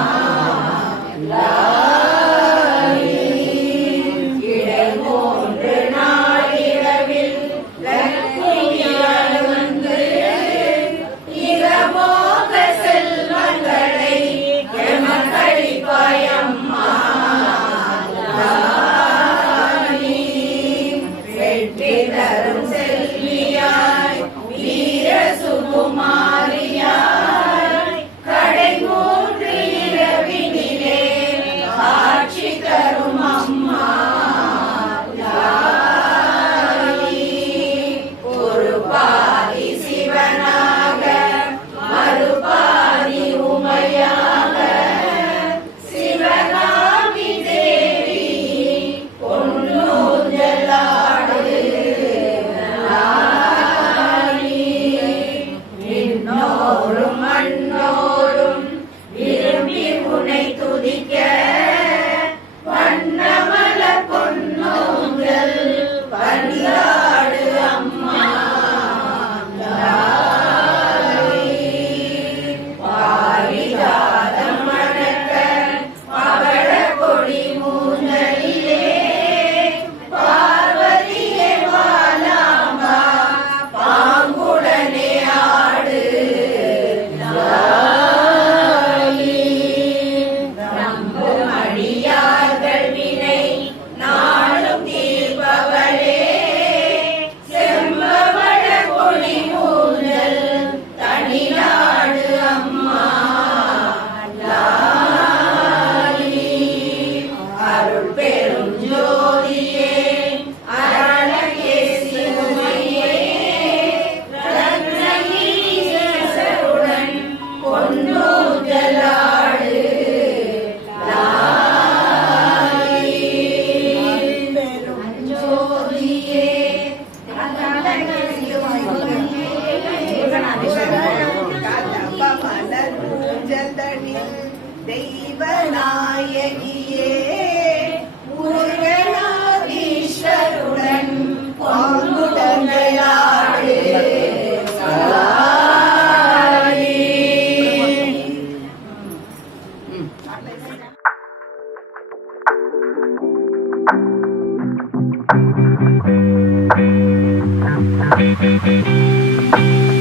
இடை மூன்று நாளிரவில் லக்ஷ்மியாய் வந்து இகமோக செல்வங்களை எமக்களிப்பாயம்மா வெற்றி தரும் செல்வியாய் வீர சுகுமாரியாய் கடை மூன்று இரவினிலே காட்சி தரும் அம்மா ஒரு பாதி சிவனாக மறுபாதி உமையாக சிவகாமி தேவி பொன்னூஞ்சலாடு விண்ணோரும் மண்ணோரும் விரும்பி உனை துதிக்க வண்ணமலர் பொன்னூஞ்சல் பல்லாடு அம்மா பாரிஜாதம் மணக்க பவள கொடி மூஞ்சலிலே பார்வதியே வாலாம்பா பாங்குடனே ஆடு நம்பும் அடியார்கள் வினை நாளும் தீர்ப்பவளே செம்பவள கொடி மூஞ்சல் தனிநாடு அம்மா அருள் பெரும் ஜோதியே அரணகேசி உமையே ரத்னகிரீசருடன் பொன்னூஞ்சலாடு பெரும் ஜோதியே தெய்வநாயகியே முருகநாதீஸ்வருடன் பொங்குடங்களாடு Thank you.